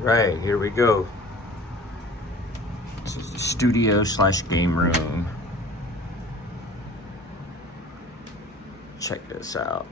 Right, here we go. This is the studio slash game room. Check this out.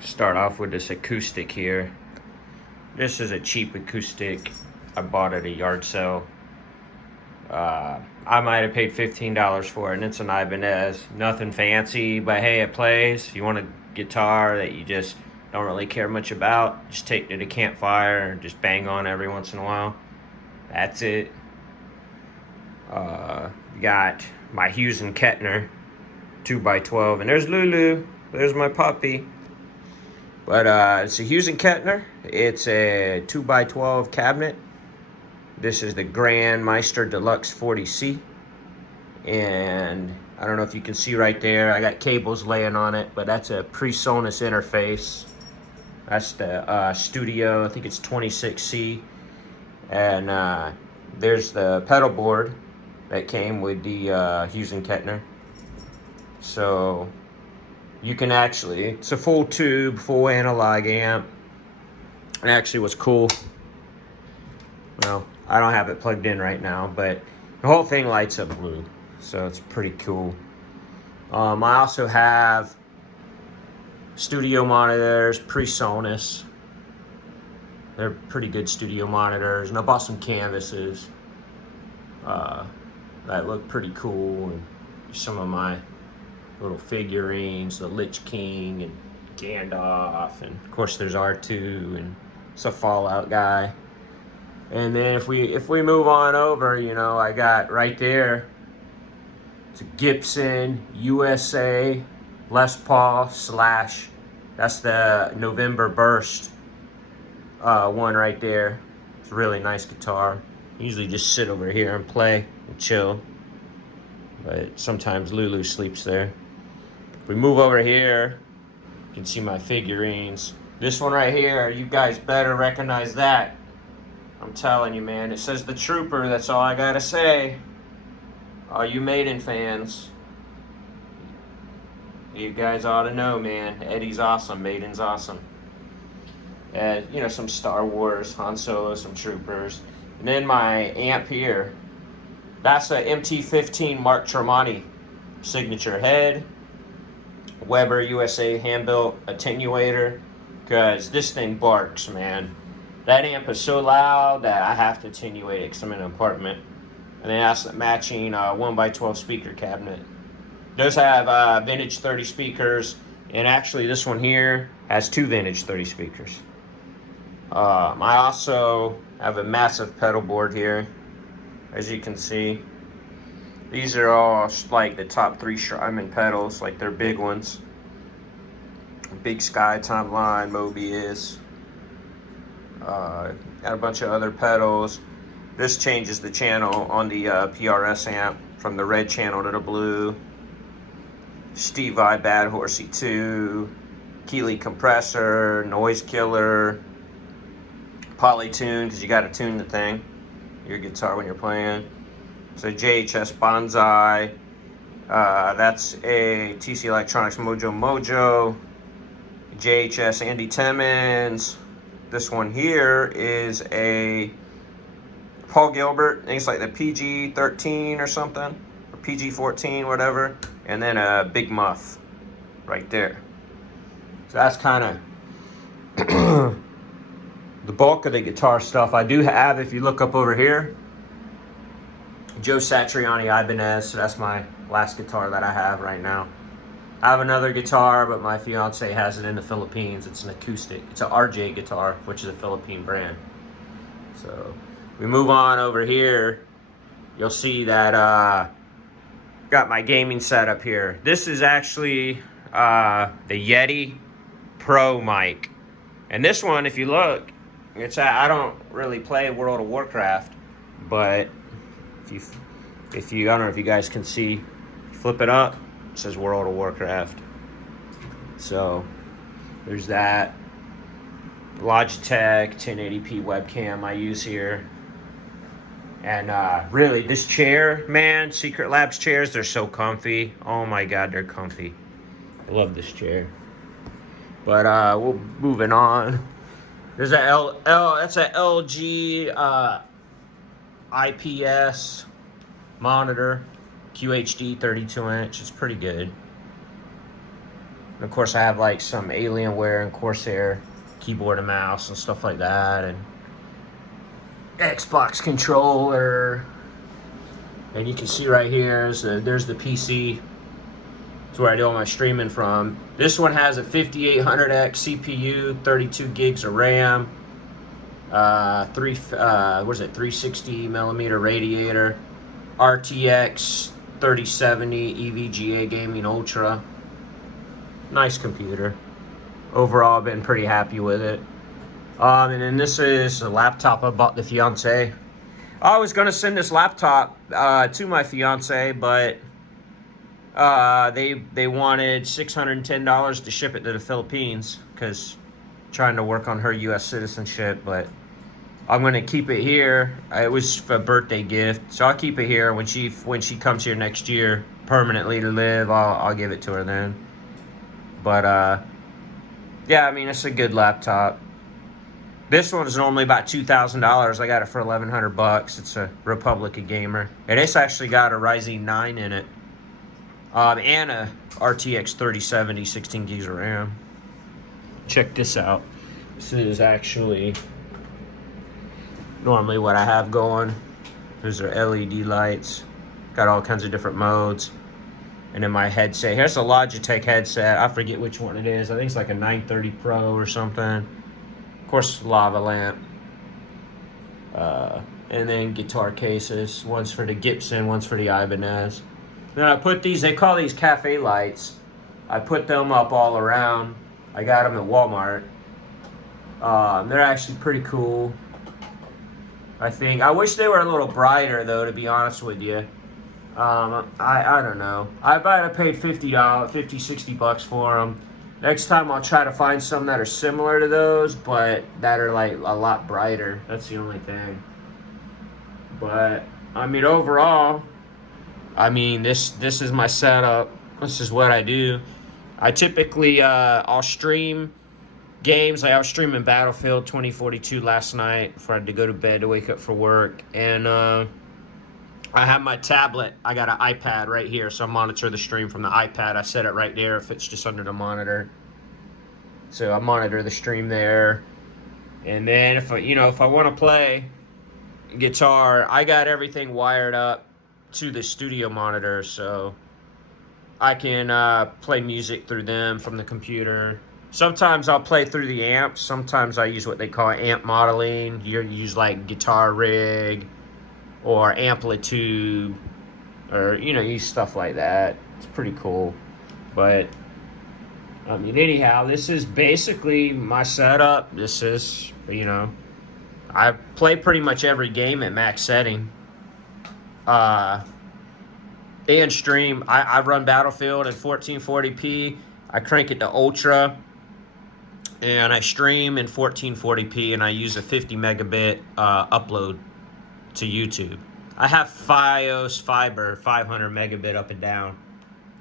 Start off with this acoustic here. This is a cheap acoustic. I bought at a yard sale. I might have paid $15 for it, and it's an Ibanez. Nothing fancy, but hey, it plays. If you want a guitar that you just don't really care much about, just take it to the campfire and just bang on every once in a while. That's it. Got my Hughes and Kettner 2x12, and there's Lulu. There's my puppy. But it's a Hughes and Kettner. It's a 2x12 cabinet. This is the Grand Meister Deluxe 40C. And I don't know if you can see right there, I got cables laying on it, but that's a PreSonus interface. That's the Studio, I think it's 26C. And there's the pedal board that came with the Hughes and Kettner. So you can actually, it's a full tube, full analog amp. And actually what's cool, well, I don't have it plugged in right now, but the whole thing lights up blue. So it's pretty cool. I also have studio monitors, PreSonus. They're pretty good studio monitors. And I bought some canvases that look pretty cool. And some of my little figurines, the Lich King and Gandalf. And of course there's R2 and it's a Fallout guy. And then if we move on over, you know, I got right there, it's a Gibson USA Les Paul slash, that's the November Burst one right there. It's a really nice guitar. I usually just sit over here and play and chill, but sometimes Lulu sleeps there. If we move over here, you can see my figurines. This one right here, you guys better recognize that. I'm telling you, man, it says the Trooper, that's all I gotta say. All you Maiden fans, you guys ought to know, man. Eddie's awesome, Maiden's awesome. You know, some Star Wars, Han Solo, some Troopers. And then my amp here, that's a MT-15 Mark Tremonti signature head. Weber USA hand-built attenuator, because this thing barks, man. That amp is so loud that I have to attenuate it because I'm in an apartment. And then that's the matching 1x12 speaker cabinet. Those have vintage 30 speakers, and actually this one here has two vintage 30 speakers. I also have a massive pedal board here, as you can see. These are all like the top 3 Strymon pedals, like they're big ones. Big Sky, Timeline, Mobius. Got a bunch of other pedals. This changes the channel on the PRS amp from the red channel to the blue. Steve Vai Bad Horsey 2, Keeley compressor, noise killer, Polytune, because you got to tune the thing, your guitar when you're playing. It's a JHS Bonsai. That's a TC Electronics Mojo Mojo. JHS Andy Timmons. This one here is a Paul Gilbert. I think it's like the PG-13 or something, or PG-14, whatever. And then a Big Muff right there. So that's kind of the bulk of the guitar stuff. I do have, if you look up over here, Joe Satriani Ibanez. So that's my last guitar that I have right now. I have another guitar, but my fiance has it in the Philippines. It's an acoustic. It's an RJ guitar, which is a Philippine brand. So we move on over here. You'll see that got my gaming setup here. This is actually the Yeti Pro mic. And this one, if you look, I don't really play World of Warcraft, but if you I don't know if you guys can see, flip it up. It says World of Warcraft. So there's that. Logitech 1080p webcam I use here. And really, this chair, man, Secret Labs chairs, they're so comfy. Oh my God, they're comfy. I love this chair. But we're moving on. There's a that's a LG IPS monitor, QHD 32-inch. It's pretty good. And of course, I have like some Alienware and Corsair keyboard and mouse and stuff like that, and Xbox controller. And you can see right here, there's the PC. It's where I do all my streaming from. This one has a 5800X CPU, 32 gigs of RAM, 360 millimeter radiator, RTX 3070 EVGA Gaming Ultra. Nice computer. Overall, I've been pretty happy with it. And then this is a laptop I bought the fiance. I was gonna send this laptop to my fiance, but they wanted $610 to ship it to the Philippines because trying to work on her U.S. citizenship. But I'm gonna keep it here. It was a birthday gift, so I'll keep it here. When she comes here next year permanently to live, I'll give it to her then. But yeah, I mean, it's a good laptop. This one is normally about $2,000. I got it for $1,100. It's a Republica Gamer, and it's actually got a Ryzen 9 in it, and a RTX 3070, 16 gigs of RAM. Check this out. This is actually normally what I have going. Those are LED lights. Got all kinds of different modes. And then my headset. Here's a Logitech headset. I forget which one it is. I think it's like a 930 Pro or something. Of course, lava lamp. And then guitar cases. One's for the Gibson, one's for the Ibanez. Then I put these, they call these cafe lights. I put them up all around. I got them at Walmart. They're actually pretty cool. I think. I wish they were a little brighter though, to be honest with you. I don't know. I might have paid $50, $60 for them. Next time I'll try to find some that are similar to those, but that are like a lot brighter. That's the only thing. But I mean, overall, I mean, this is my setup. This is what I do. I typically I'll stream games. I was streaming Battlefield 2042 last night before I had to go to bed to wake up for work, and I have my tablet. I got an iPad right here, so I monitor the stream from the iPad. I set it right there if it's just under the monitor. So I monitor the stream there. And then if I want to play guitar, I got everything wired up to the studio monitor, so I can play music through them from the computer. Sometimes I'll play through the amps. Sometimes I use what they call amp modeling. You use like Guitar Rig or Amplitude, or use stuff like that. It's pretty cool. But I mean, anyhow, this is basically my setup. This is, I play pretty much every game at max setting. And stream. I run Battlefield in 1440p. I crank it to Ultra, and I stream in 1440p, and I use a 50 megabit upload to YouTube. I have Fios Fiber 500 megabit up and down.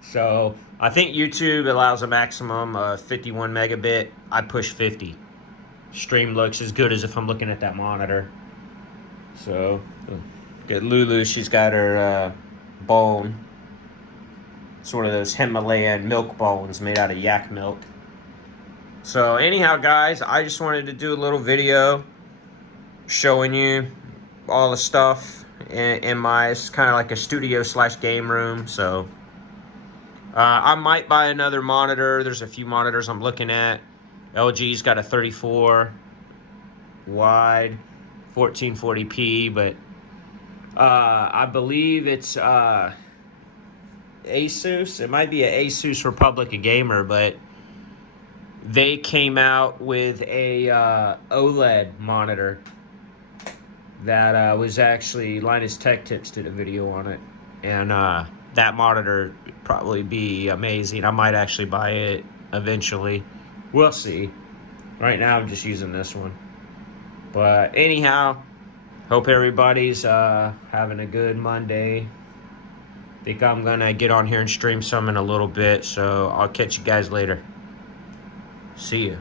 So I think YouTube allows a maximum of 51 megabit. I push 50. Stream looks as good as if I'm looking at that monitor. So good. Lulu, she's got her bone. It's one of those Himalayan milk bones made out of yak milk. So anyhow, guys, I just wanted to do a little video showing you all the stuff in my, it's kind of like a studio / game room. So I might buy another monitor. There's a few monitors I'm looking at. LG's got a 34 wide 1440p, but I believe it's Asus. It might be an Asus Republica Gamer, but they came out with a OLED monitor that was actually, Linus Tech Tips did a video on it, and that monitor would probably be amazing. I might actually buy it eventually. We'll see. Right now I'm just using this one. But anyhow, hope everybody's having a good Monday. I think I'm gonna get on here and stream some in a little bit, so I'll catch you guys later. See ya.